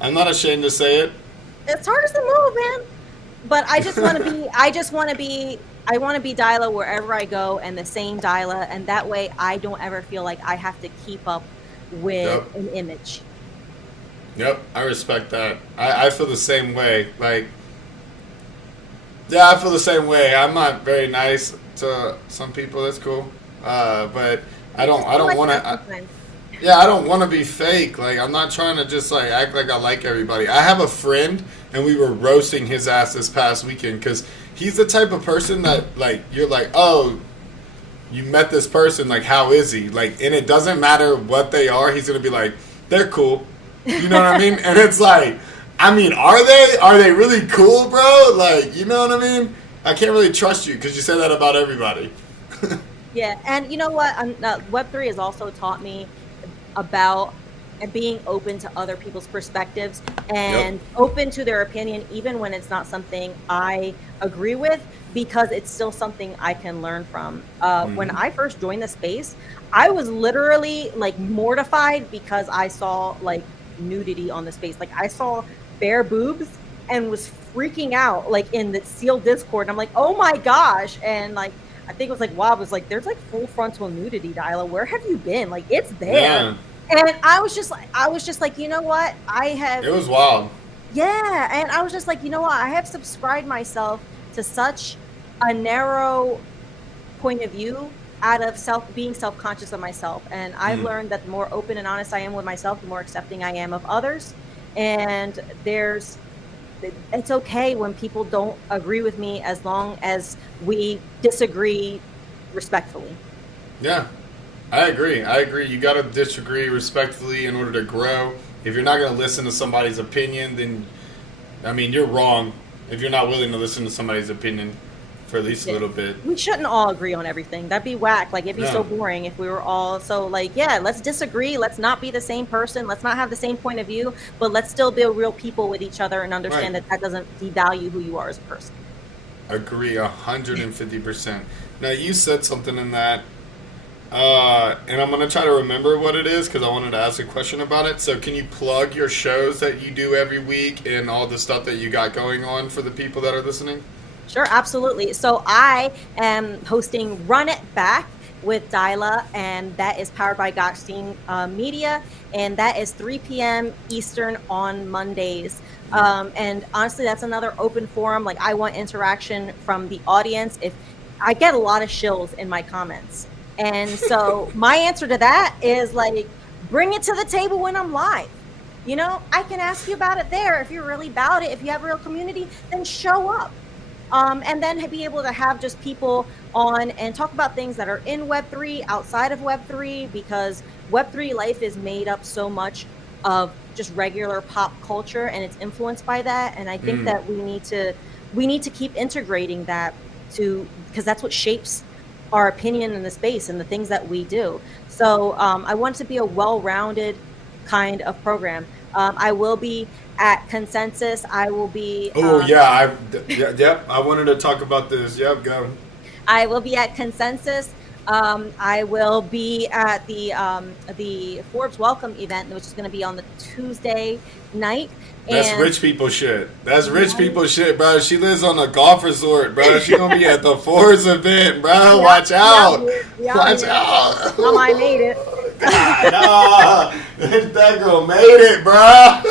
I'm not ashamed to say it. It's hard as the move, man. But I just want to be... I want to be Dyla wherever I go, and the same Dyla, and that way I don't ever feel like I have to keep up with an image. Yep, I respect that. I feel the same way. Like, yeah, I feel the same way. I'm not very nice to some people. That's cool, but I don't want to. Yeah, I don't want to be fake. Like, I'm not trying to just like act like I like everybody. I have a friend and we were roasting his ass this past weekend because he's the type of person that like you're like, oh, you met this person, like how is he? Like, and it doesn't matter what they are, he's gonna be like, they're cool. You know what I mean? And it's like, I mean, are they? Are they really cool, bro? Like, you know what I mean? I can't really trust you because you say that about everybody. Yeah, and you know what? Web3 has also taught me about being open to other people's perspectives and open to their opinion, even when it's not something I agree with, because it's still something I can learn from. When I first joined the space, I was literally like mortified because I saw like nudity on the space. Like I saw bare boobs and was freaking out like in the sealed Discord. And I'm like, oh my gosh. And like, I think it was like Wob was like, there's like full frontal nudity, Dyla. Where have you been? Like it's there. Yeah. And I was just like, you know what? It was wild. Yeah. And I was just like, you know what? I have subscribed myself to such a narrow point of view out of being self-conscious of myself. And I've learned that the more open and honest I am with myself, the more accepting I am of others. And it's okay when people don't agree with me as long as we disagree respectfully. Yeah, I agree. You got to disagree respectfully in order to grow. If you're not going to listen to somebody's opinion, then, I mean, you're wrong. If you're not willing to listen to somebody's opinion for at least a little bit. We shouldn't all agree on everything. That'd be whack. Like, it'd be so boring if we were all so like, yeah, let's disagree. Let's not be the same person. Let's not have the same point of view, but let's still be real people with each other and understand that doesn't devalue who you are as a person. Agree 150%. Now, you said something in that, and I'm going to try to remember what it is because I wanted to ask a question about it. So can you plug your shows that you do every week and all the stuff that you got going on for the people that are listening? Sure, absolutely. So I am hosting Run It Back with Dyla, and that is powered by Gottstein Media, and that is 3 p.m. Eastern on Mondays. And honestly, that's another open forum. Like, I want interaction from the audience. If I get a lot of shills in my comments, and so my answer to that is like, bring it to the table when I'm live. You know, I can ask you about it there. If you're really about it, if you have a real community, then show up. And then be able to have just people on and talk about things that are in Web3, outside of Web3, because Web3 life is made up so much of just regular pop culture, and it's influenced by that. And I think that we need to keep integrating that because that's what shapes our opinion in the space and the things that we do. So I want it to be a well-rounded kind of program. I will be at Consensus. I will be. Yep. I wanted to talk about this. Yep, go. I will be at Consensus. I will be at the Forbes Welcome event, which is going to be on the Tuesday night. That's rich people shit. That's rich people shit, bro. She lives on a golf resort, bro. She gonna be at the Forbes event, bro. Watch out. Watch out. I made it. God, that girl made it, bro.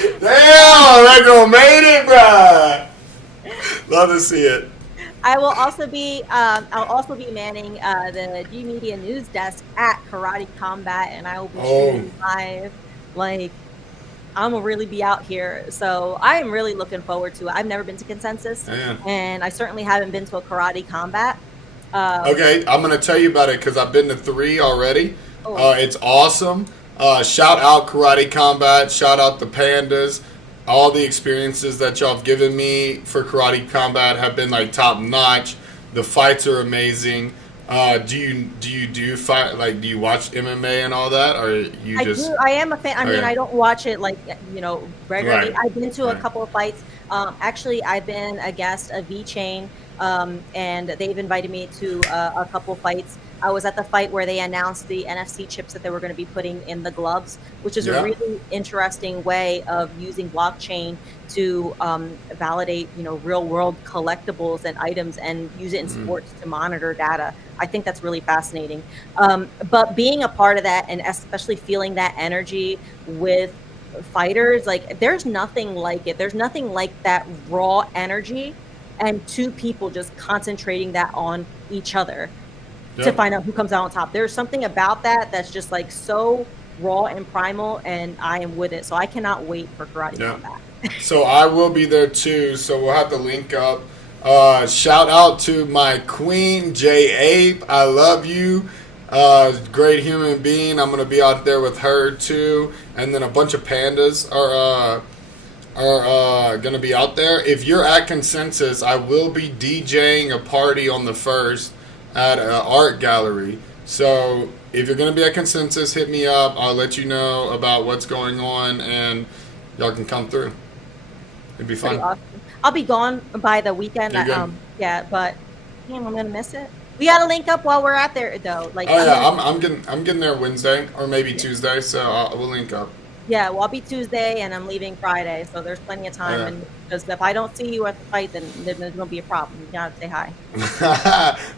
Damn, that girl made it, bro. Love to see it. I will also be I'll also be manning the G Media news desk at Karate Combat, and I will be shooting live. Like, I'm gonna really be out here, so I am really looking forward to it. I've never been to Consensus, and I certainly haven't been to a Karate Combat. Okay, I'm gonna tell you about it because I've been to 3 already. It's awesome. Shout out Karate Combat. Shout out the Pandas. All the experiences that y'all have given me for Karate Combat have been like top notch. The fights are amazing. Do you fight, like, do you watch MMA and all that, or you just? I am a fan. I mean, I don't watch it like, regularly. I've been to a couple of fights. Actually, I've been a guest of V-Chain, and they've invited me to a couple of fights. I was at the fight where they announced the NFC chips that they were going to be putting in the gloves, which is a really interesting way of using blockchain to validate, real world collectibles and items and use it in sports to monitor data. I think that's really fascinating. But being a part of that, and especially feeling that energy with fighters, like, there's nothing like it. There's nothing like that raw energy and 2 people just concentrating that on each other to find out who comes out on top. There's something about that that's just like so raw and primal, and I am with it. So I cannot wait for Karate Combat. So I will be there too. So we'll have to link up. Shout out to my queen, J Ape. I love you. Great human being. I'm gonna be out there with her too, and then a bunch of pandas are gonna be out there. If you're at Consensus, I will be DJing a party on the 1st at an art gallery. So if you're gonna be at Consensus, hit me up. I'll let you know about what's going on, and y'all can come through. It'd be fun. Pretty awesome. I'll be gone by the weekend. You good? Yeah, but damn, I'm gonna miss it. We gotta link up while we're out there, though. Like, Oh yeah, I'm getting there Wednesday or maybe Tuesday, so we'll link up. yeah, well, I'll be Tuesday and I'm leaving Friday, so there's plenty of time. Yeah. And because if I don't see you at the fight, then there's gonna be a problem. You gotta say hi.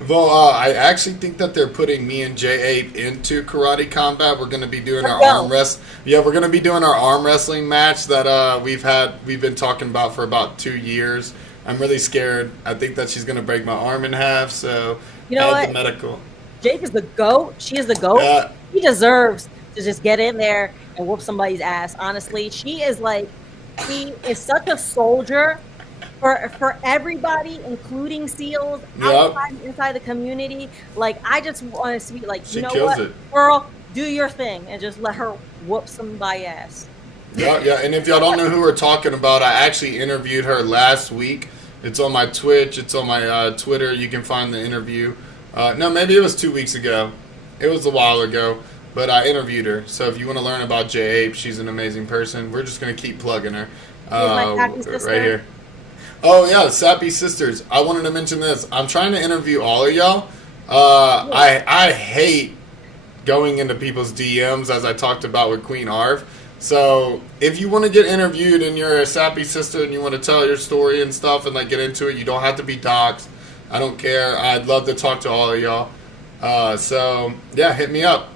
Well, I actually think that they're putting me and J8 into karate combat. We're going to be doing Let's go. Yeah, we're going to be doing our arm wrestling match that we've been talking about for about 2 years. I'm really scared. I think that she's going to break my arm in half. So You know add what? the medical. Jake is the GOAT. She is the GOAT. Yeah. He deserves to just get in there and whoop somebody's ass. Honestly, she is such a soldier for everybody, including SEALs, outside and inside the community. Like, I just want to be like, She you know kills what, it. girl, do your thing and just let her whoop somebody's ass. Yeah. And if y'all don't know who we're talking about, I actually interviewed her last week. It's on my Twitch. It's on my Twitter. You can find the interview. No, maybe it was 2 weeks ago. It was a while ago. But I interviewed her. So if you want to learn about J Ape, she's an amazing person. We're just going to keep plugging her. My happy sister. Right here. Oh, yeah, the Sappy Sisters. I wanted to mention this. I'm trying to interview all of y'all. I hate going into people's DMs, as I talked about with Queen Arv. So if you want to get interviewed and you're a Sappy Sister and you want to tell your story and stuff and like get into it, you don't have to be doxxed. I don't care. I'd love to talk to all of y'all. So, yeah, hit me up.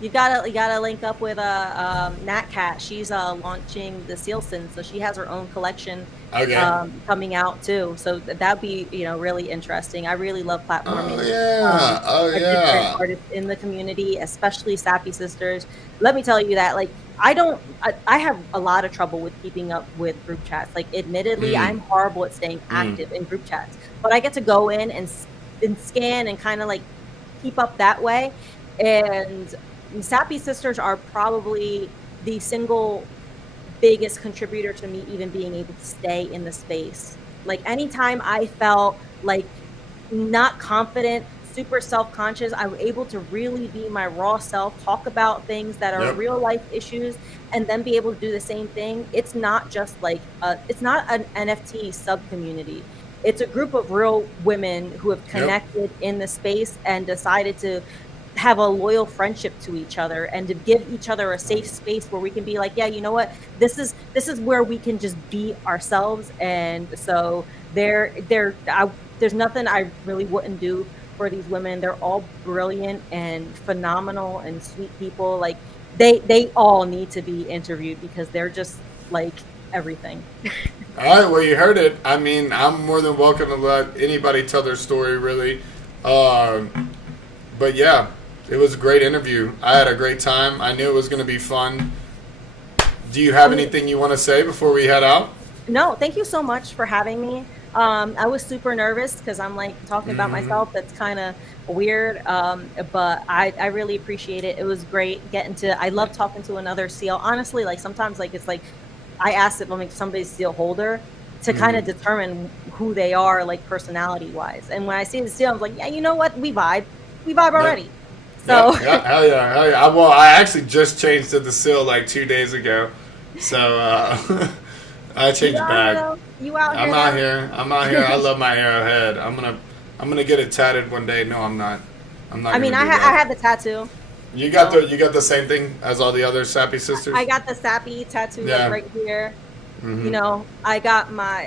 You gotta link up with Nat Cat. She's launching the Sealson, so she has her own collection coming out too. So that'd be really interesting. I really love platforming. Different artists in the community, especially Sappy Sisters. Let me tell you that I have a lot of trouble with keeping up with group chats. Like, admittedly, I'm horrible at staying active in group chats, but I get to go in and scan and kind of like keep up that way. And Sappy Sisters are probably the single biggest contributor to me even being able to stay in the space. Like, anytime I felt like not confident, super self-conscious, I was able to really be my raw self, talk about things that are real life issues, and then be able to do the same thing. It's not just it's not an NFT sub-community. It's a group of real women who have connected in the space and decided to have a loyal friendship to each other and to give each other a safe space where we can be like, yeah, you know what, this is where we can just be ourselves. And so there's nothing I really wouldn't do for these women. They're all brilliant and phenomenal and sweet people. Like, they all need to be interviewed because they're just like everything. All right, well, you heard it. I mean, I'm more than welcome to let anybody tell their story, really. But yeah, it was a great interview. I had a great time. I knew it was going to be fun. Do you have anything you want to say before we head out? No, thank you so much for having me. I was super nervous because I'm like talking about myself. That's kind of weird, but I really appreciate it. It was great I love talking to another SEAL. Honestly, like, sometimes like it's like I asked if I'm like somebody's SEAL holder to kind of determine who they are, like, personality wise. And when I see the SEAL, I'm like, yeah, you know what, we vibe already. So hell yeah. Well, I actually just changed to the SEAL like 2 days ago, so I changed back. You out here? I'm out here. I love my arrowhead. I'm gonna get it tatted one day. No, I'm not. I mean, I had the tattoo. You got the same thing as all the other Sappy Sisters? I got the Sappy tattoo right here. I got my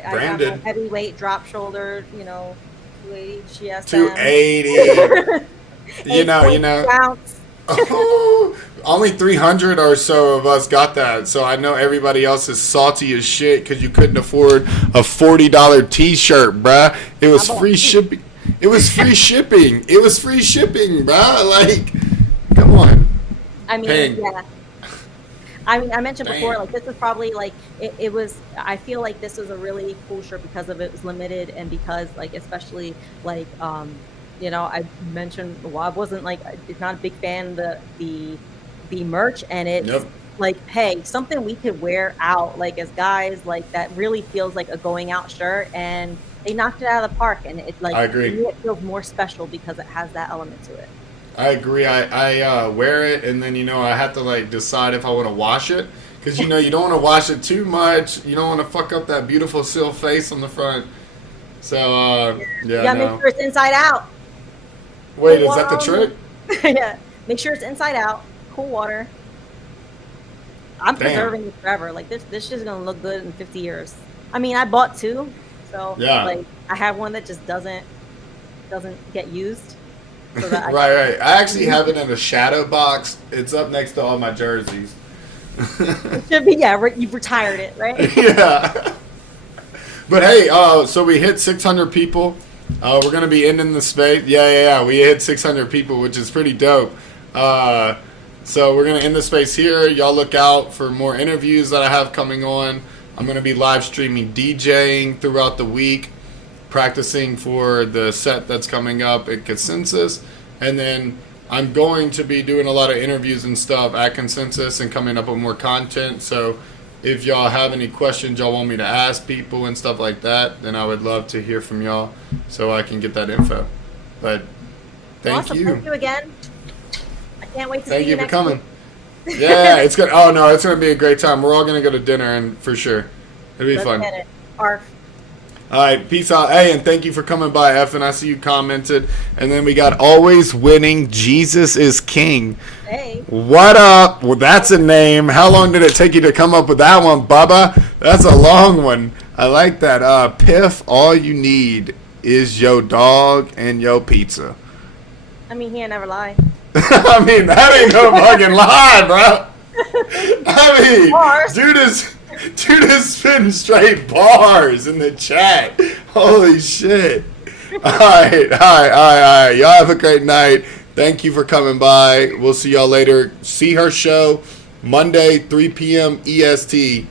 heavyweight drop shoulder, 280 GSM. 280. you know. Ounce. Only 300 or so of us got that, so I know everybody else is salty as shit because you couldn't afford a $40 T-shirt, bruh. It was free shipping. It was free shipping. Bruh. Like, come on. I mean, yeah. I mean, I mentioned before, Damn. like this is probably like it was. I feel like this was a really cool shirt because of it was limited, and because like especially like I mentioned well, I wasn't like not a big fan of the merch, and it's Yep. like hey, something we could wear out like as guys, like that really feels like a going out shirt, and they knocked it out of the park, and it like I to agree. me it feels more special because it has that element to it. I agree. I wear it, and then I have to like decide if I want to wash it, because you don't want to wash it too much. You don't want to fuck up that beautiful seal face on the front. So You yeah, gotta make no. sure it's inside out. Wait, Cool is that water the trick? yeah. Make sure it's inside out. Cool water. I'm Damn. preserving it forever. Like this shit's gonna look good in 50 years. I mean, I bought two, so Yeah. like I have one that just doesn't get used. So that Right, right. I actually have it in a shadow box. It's up next to all my jerseys. it should be you've retired it, right? Yeah. But hey, so we hit 600 people. We're gonna be ending the space. Yeah. We hit 600 people, which is pretty dope. So we're gonna end the space here. Y'all look out for more interviews that I have coming on. I'm gonna be live streaming DJing throughout the week, practicing for the set that's coming up at Consensus, and then I'm going to be doing a lot of interviews and stuff at Consensus and coming up with more content. So if y'all have any questions y'all want me to ask people and stuff like that, then I would love to hear from y'all so I can get that info. But thank Awesome. you. Thank you again. I can't wait to Thank see you you for next coming. week. Yeah, it's gonna. Oh no, it's gonna be a great time. We're all gonna go to dinner, and for sure, it'll be Let's fun. get it. Arf. All right, peace out. Hey, and thank you for coming by, F. And I see you commented. And then we got always winning. Jesus is King. Hey. What up? Well, that's a name. How long did it take you to come up with that one, Bubba? That's a long one. I like that. Piff, all you need is yo dog and yo pizza. I mean, he ain't never lie. I mean, that ain't no fucking lie, bro. I mean, Bars. dude is spitting straight bars in the chat. Holy shit. All right. Y'all have a great night. Thank you for coming by. We'll see y'all later. See her show Monday, 3 p.m. EST.